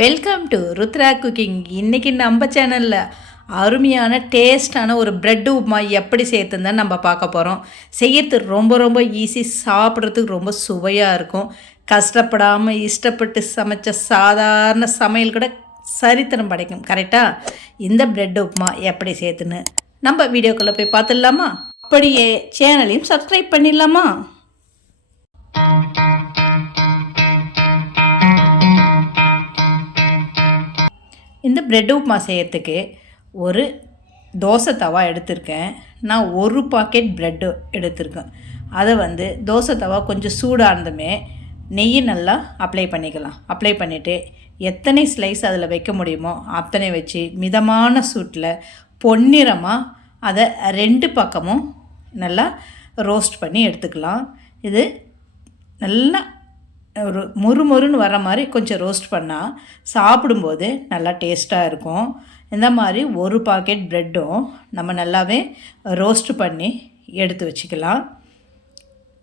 Welcome to Rudra cooking. இன்றைக்கி நம்ம சேனலில் அருமையான டேஸ்டான ஒரு ப்ரெட் உப்புமா எப்படி சேர்த்துன்னு நம்ம பார்க்க போகிறோம். செய்யறதுக்கு ரொம்ப ஈஸி, சாப்பிட்றதுக்கு ரொம்ப சுவையாக இருக்கும். கஷ்டப்படாமல் இஷ்டப்பட்டு சமைச்ச சாதாரண சமையல் கூட சரித்திரம் படைக்கும். கரெக்டாக இந்த ப்ரெட் உப்புமா எப்படி சேர்த்துன்னு நம்ம வீடியோக்குள்ளே போய் பார்த்துடலாமா? அப்படியே சேனலையும் சப்ஸ்கிரைப் பண்ணிடலாமா? இந்த ப்ரெட் உப்புமா செய்யறதுக்கு ஒரு தோசை தவா எடுத்திருக்கேன். நான் ஒரு பாக்கெட் ப்ரெட்டு எடுத்திருக்கேன். அதை தோசை தவா கொஞ்சம் சூடானதுமே நெய் நல்லா அப்ளை பண்ணிக்கலாம். அப்ளை பண்ணிவிட்டு எத்தனை ஸ்லைஸ் அதில் வைக்க முடியுமோ அத்தனை வச்சு மிதமான சூட்டில் பொன்னிறமாக அதை ரெண்டு பக்கமும் நல்லா ரோஸ்ட் பண்ணி எடுத்துக்கலாம். இது நல்லா ஒரு மொறுன்னு வர மாதிரி கொஞ்சம் ரோஸ்ட் பண்ணால் சாப்பிடும்போது நல்லா டேஸ்ட்டாக இருக்கும். இந்த மாதிரி ஒரு பாக்கெட் ப்ரெட்டும் நம்ம நல்லாவே ரோஸ்ட் பண்ணி எடுத்து வச்சுக்கலாம்.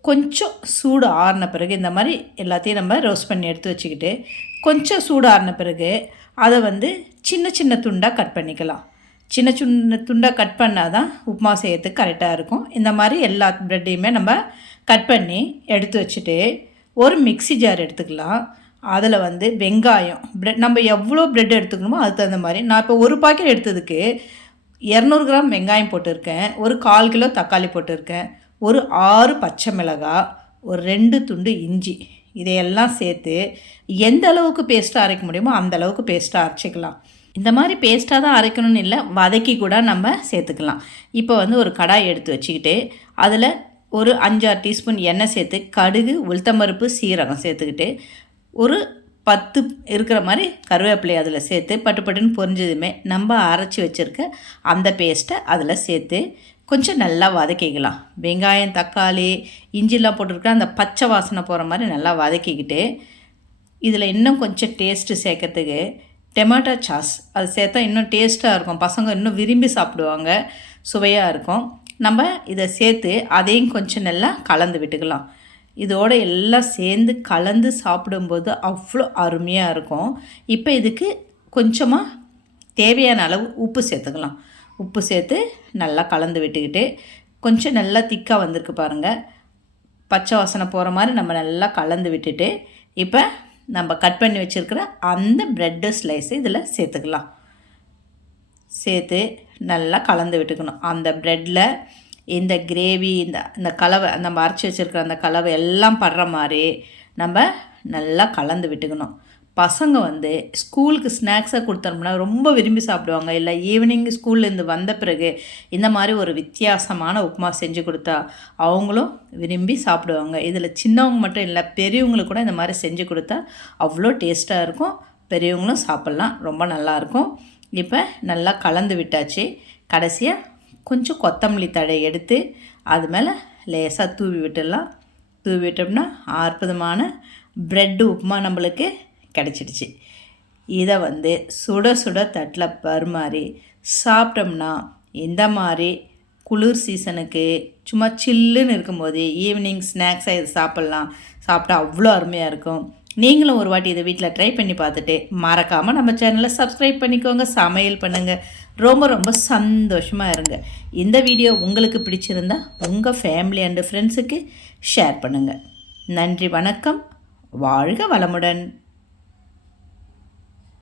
கொஞ்சம் சூடு ஆறின பிறகு இந்த மாதிரி எல்லாத்தையும் நம்ம ரோஸ்ட் பண்ணி எடுத்து வச்சுக்கிட்டு கொஞ்சம் சூடு ஆறின பிறகு அதை சின்ன துண்டாக கட் பண்ணிக்கலாம். சின்ன துண்டாக கட் பண்ணால் தான் உப்புமா செய்யறதுக்கு கரெக்டாக இருக்கும். இந்த மாதிரி எல்லா ப்ரெட்டையுமே நம்ம கட் பண்ணி எடுத்து வச்சுட்டு ஒரு மிக்ஸி ஜார் எடுத்துக்கலாம். அதில் வெங்காயம் நம்ம எவ்வளோ ப்ரெட் எடுத்துக்கணுமோ அதுக்கு தகுந்த மாதிரி நான் இப்போ ஒரு பாக்கெட் எடுத்ததுக்கு 200 கிராம் வெங்காயம் போட்டிருக்கேன். ஒரு 1/4 கிலோ தக்காளி போட்டிருக்கேன். ஒரு 6 பச்சை மிளகாய், ஒரு 2 துண்டு இஞ்சி, இதையெல்லாம் சேர்த்து எந்த அளவுக்கு பேஸ்ட்டாக அரைக்க முடியுமோ அந்த அளவுக்கு பேஸ்ட்டாக அரைச்சிக்கலாம். இந்த மாதிரி பேஸ்ட்டாக தான் அரைக்கணும்னு இல்லை, வதக்கி கூட நம்ம சேர்த்துக்கலாம். இப்போ ஒரு கடாய் எடுத்து வச்சுக்கிட்டு அதில் ஒரு 5-6 டீஸ்பூன் எண்ணெய் சேர்த்து கடுகு, உளுத்தம்பருப்பு, சீரகம் சேர்த்துக்கிட்டு ஒரு 10 இருக்கிற மாதிரி கருவேப்பிலை அதில் சேர்த்து பட்டுன்னு பொரிஞ்சதுமே நம்ம அரைச்சி வச்சுருக்க அந்த பேஸ்ட்டை அதில் சேர்த்து கொஞ்சம் நல்லா வதக்கிக்கலாம். வெங்காயம், தக்காளி, இஞ்சிலாம் போட்டிருக்க அந்த பச்சை வாசனை போகிற மாதிரி நல்லா வதக்கிக்கிட்டு இதில் இன்னும் கொஞ்சம் டேஸ்ட்டு சேர்க்கறதுக்கு டொமேட்டோ சாஸ் அது சேர்த்தா இன்னும் டேஸ்ட்டாக இருக்கும். பசங்க இன்னும் விரும்பி சாப்பிடுவாங்க, சுவையாக இருக்கும். நம்ம இதை சேர்த்து அதையும் கொஞ்சம் நல்லா கலந்து விட்டுக்கலாம். இதோடு எல்லாம் சேர்ந்து கலந்து சாப்பிடும்போது அவ்வளோ அருமையாக இருக்கும். இப்போ இதுக்கு கொஞ்சமாக தேவையான அளவு உப்பு சேர்த்துக்கலாம். உப்பு சேர்த்து நல்லா கலந்து விட்டுக்கிட்டு கொஞ்சம் நல்லா திக்காக வந்திருக்கு பாருங்கள். பச்சை வாசனை போகிற மாதிரி நம்ம நல்லா கலந்து விட்டுட்டு இப்போ நம்ம கட் பண்ணி வச்சுருக்கிற அந்த ப்ரெட்டு ஸ்லைஸை இதில் சேர்த்துக்கலாம். சேர்த்து நல்லா கலந்து விட்டுக்கணும். அந்த ப்ரெட்டில் இந்த கிரேவி, இந்த கலவை நம்ம அரைச்சி வச்சுருக்கிற அந்த கலவை எல்லாம் படுற மாதிரி நம்ம நல்லா கலந்து விட்டுக்கணும். பசங்க ஸ்கூலுக்கு ஸ்நாக்ஸாக கொடுத்தோம்னா ரொம்ப விரும்பி சாப்பிடுவாங்க. இல்லை ஈவினிங் ஸ்கூல்லேருந்து வந்த பிறகு இந்த மாதிரி ஒரு வித்தியாசமான உப்புமா செஞ்சு கொடுத்தா அவங்களும் விரும்பி சாப்பிடுவாங்க. இதில் சின்னவங்க மட்டும் இல்லை, பெரியவங்களுக்கு கூட இந்த மாதிரி செஞ்சு கொடுத்தா அவ்வளோ டேஸ்ட்டாக இருக்கும். பெரியவங்களும் சாப்பிட்லாம், ரொம்ப நல்லாயிருக்கும். இப்போ நல்லா கலந்து விட்டாச்சு. கடைசியாக கொஞ்சம் கொத்தமல்லி தழை எடுத்து அது மேலே லேசாக தூவி விட்டுடலாம். தூவி விட்டோம்னா அற்புதமான ப்ரெட்டு உப்புமா நம்மளுக்கு கிடச்சிடுச்சு. இதை சுட சுட தட்டில் பரிமாறி சாப்பிட்டோம்னா இந்த மாதிரி குளிர் சீசனுக்கு சும்மா சில்லுன்னு இருக்கும்போது ஈவினிங் ஸ்நாக்ஸாக இது சாப்பிட்லாம். சாப்பிட்டா அவ்வளோ அருமையாக இருக்கும். நீங்களும் ஒரு வாட்டி இதை வீட்டில் ட்ரை பண்ணி பார்த்துட்டு மறக்காமல் நம்ம சேனலை சப்ஸ்கிரைப் பண்ணிக்கோங்க. சமையல் பண்ணுங்கள். ரொம்ப சந்தோஷமாக இருங்க. இந்த வீடியோ உங்களுக்கு பிடிச்சிருந்தா உங்கள் ஃபேமிலி அண்டு ஃப்ரெண்ட்ஸுக்கு ஷேர் பண்ணுங்கள். நன்றி, வணக்கம், வாழ்க வளமுடன்.